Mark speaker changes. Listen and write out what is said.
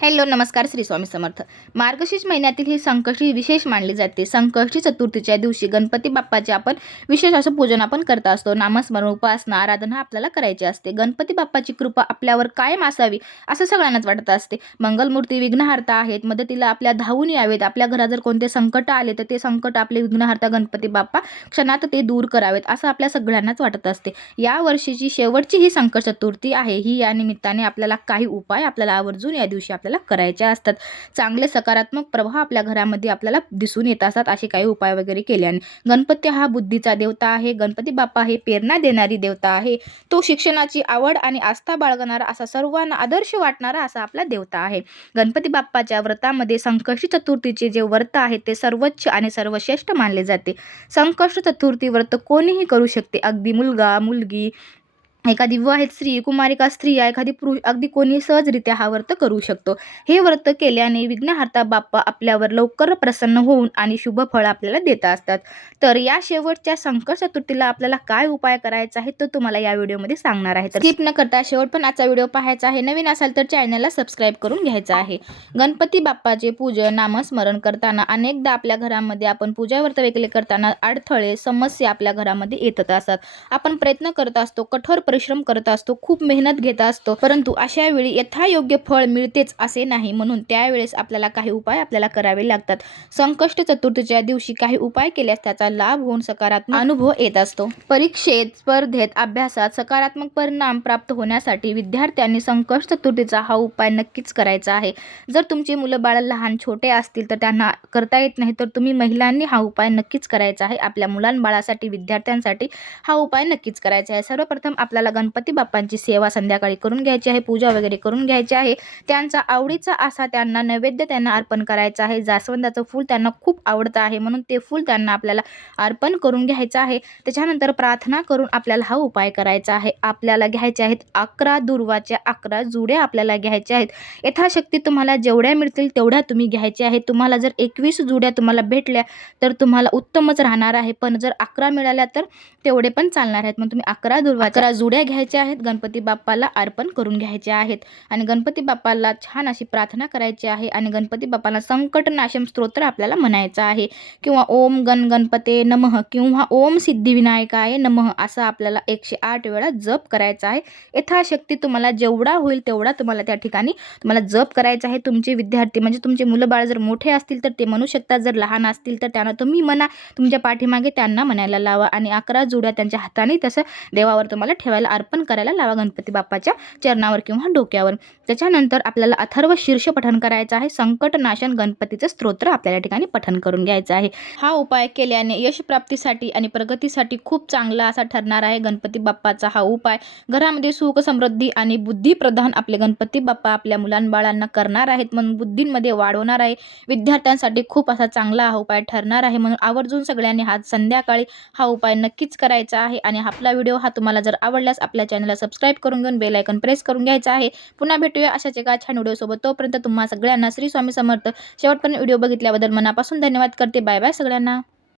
Speaker 1: Hello नमस्कार श्री स्वामी समर्थ. मार्गशीर्ष महिन्यातील ही संकष्टी विशेष मानली जाते. संकष्टी चतुर्थीच्या दिवशी गणपती बाप्पाचे आपण विशेष असं पूजन आपण करत असतो. नामस्मरण उपासना आराधना आपल्याला करायची असते. गणपती बाप्पाची कृपा आपल्यावर कायम असावी असं सगळ्यांनाच वाटत असते. मंगलमूर्ती विघ्नहर्ता आहेत. मदतीला आपल्या धावून यावेत. आपल्या घरात जर कोणते संकट आले तर ते संकट आपले विघ्नहार्ता गणपती बाप्पा क्षणात ते दूर करावेत असं आपल्या सगळ्यांनाच वाटत असते. या वर्षीची शेवटची ही संकट चतुर्थी आहे. ही या निमित्ताने आपल्याला काही उपाय आपल्याला आवर्जून या दिवशी आपल्याला करायचे असतात. चांगले सकारात्मक प्रभाव आपल्या घरामध्ये आपल्याला दिसून येत असतात असे काही उपाय वगैरे केल्याने गणपती हा बुद्धीचा देवता आहे गणपती बाप्पा हे प्रेरणा देणारी देवता आहे. तो शिक्षणाची आवड आणि आस्था बाळगणारा असा सर्वांना आदर्श वाटणारा असा आपला देवता आहे. गणपती बाप्पाच्या व्रतामध्ये संकष्टी चतुर्थीचे जे व्रत आहे ते सर्वोच्च आणि सर्वश्रेष्ठ मानले जाते. संकष्ट चतुर्थी व्रत कोणीही करू शकते. अगदी मुलगा मुलगी एखादी विवाहित स्त्री कुमारिका स्त्रिया एखादी पुरुष अगदी कोणी सहजरित्या हा व्रत करू शकतो. हे व्रत केल्याने विघ्नहर्ता बाप्पा आपल्यावर लवकर प्रसन्न होऊन आणि शुभ फळ आपल्याला देत असतात. तर या शेवटच्या संकट चतुर्थीला आपल्याला काय उपाय करायचा आहे तो तुम्हाला या व्हिडिओमध्ये सांगणार आहे. तर स्किप न करता शेवट पण आजचा व्हिडिओ पाहायचा आहे. नवीन असाल तर चॅनलला सबस्क्राईब करून घ्यायचा आहे. गणपती बाप्पाचे पूजन नामस्मरण करताना अनेकदा आपल्या घरामध्ये आपण पूजा व्रत वेगळे करताना अडथळे समस्या आपल्या घरामध्ये येतच असतात. आपण प्रयत्न करत असतो कठोर परिश्रम करत असतो खूप मेहनत घेत असतो. परंतु अशा वेळी यथायोग्य फळ मिळतेच असे नाही. म्हणून त्यावेळेस आपल्याला काही उपाय आपल्याला करावे लागतात. संकष्ट चतुर्थीच्या दिवशी काही उपाय केल्यास त्याचा लाभ होऊन सकारात्मक अनुभव येत असतो. परीक्षेत स्पर्धेत अभ्यासात सकारात्मक परिणाम प्राप्त होण्यासाठी विद्यार्थ्यांनी संकष्ट चतुर्थीचा हा उपाय नक्कीच करायचा आहे. जर तुमची मुलं बाळ लहान छोटे असतील तर त्यांना करता येत नाही तर तुम्ही महिलांनी हा उपाय नक्कीच करायचा आहे. आपल्या मुलांबाळासाठी विद्यार्थ्यांसाठी हा उपाय नक्कीच करायचा आहे. सर्वप्रथम आपल्याला गणपती बाप्पांची सेवा संध्याकाळी करून घ्यायची आहे पूजा वगैरे करून घ्यायची आहे. त्यांचा आवडीचा असा त्यांना नैवेद्य त्यांना अर्पण करायचा आहे. जास्वंदाचं फूल त्यांना खूप आवडतं आहे. म्हणून ते फूल त्यांना आपल्याला अर्पण करून घ्यायचं आहे. त्याच्यानंतर प्रार्थना करून आपल्याला हा उपाय करायचा आहे. आपल्याला घ्यायचे आहेत अकरा दुर्वाच्या अकरा जुड्या आपल्याला घ्यायच्या आहेत. यथाशक्ती तुम्हाला जेवढ्या मिळतील तेवढ्या तुम्ही घ्यायच्या आहेत. तुम्हाला जर एकवीस जुड्या तुम्हाला भेटल्या तर तुम्हाला उत्तमच राहणार आहे. पण जर अकरा मिळाल्या तर तेवढे पण चालणार आहेत. मग तुम्ही अकरा दुर्वा अकरा जुड्या घ्यायच्या आहेत. गणपती बाप्पाला अर्पण करून घ्यायच्या आहेत. आणि गणपती बाप्पाला छान अशी प्रार्थना करायची आहे. आणि गणपती बाप्पाला संकटनाशम स्तोत्र आपल्याला म्हणायचं आहे. किंवा ओम गण गणपते नमः किंवा ओम सिद्धिविनायकाय नमः असं आपल्याला एकशे आठ वेळा जप करायचा आहे. यथाशक्ती तुम्हाला जेवढा होईल तेवढा तुम्हाला त्या ठिकाणी तुम्हाला जप करायचा आहे. तुमचे विद्यार्थी म्हणजे तुमचे मुलं बाळ जर मोठे असतील तर ते म्हणू शकतात. जर लहान असतील तर त्यांना तुम्ही म्हणा. तुमच्या पाठीमागे त्यांना म्हणायला लावा. आणि अकरा जुड्या त्यांच्या हाताने तसं देवावर तुम्हाला ठेवायला अर्पण करायला लावा गणपती बाप्पाच्या चरणावर किंवा डोक्यावर. त्याच्यानंतर आपल्याला अथर्व शीर्ष पठण करायचं आहे. संकटनाशन गणपतीचं स्तोत्र आपल्याला ठिकाणी पठण करून घ्यायचं आहे. हा उपाय केल्याने यश प्राप्तीसाठी आणि प्रगतीसाठी खूप चांगला असा ठरणार आहे गणपती बाप्पाचा हा उपाय. घरामध्ये सुख समृद्धी आणि बुद्धिप्रधान आपले गणपती बाप्पा आपल्या मुलांबाळांना करणार आहेत म्हणून बुद्धींमध्ये वाढवणार आहे. विद्यार्थ्यांसाठी खूप असा चांगला हा उपाय ठरणार आहे म्हणून आवर्जून सगळ्यांनी हा संध्याकाळी हा उपाय नक्कीच करायचा आहे. आणि आपला व्हिडिओ हा तुम्हाला जर आवडला आवडल्यास आपल्या चॅनलला सबस्क्राईब करून घेऊन बेलायकन प्रेस करून घ्यायचा आहे. पुन्हा भेटूया अशाच एका छान व्हिडिओसोबत तोपर्यंत तुम्हा सगळ्यांना श्री स्वामी समर्थ. शेवटपर्यंत व्हिडिओ बघितल्याबद्दल मनापासून धन्यवाद करते. बाय बाय सगळ्यांना.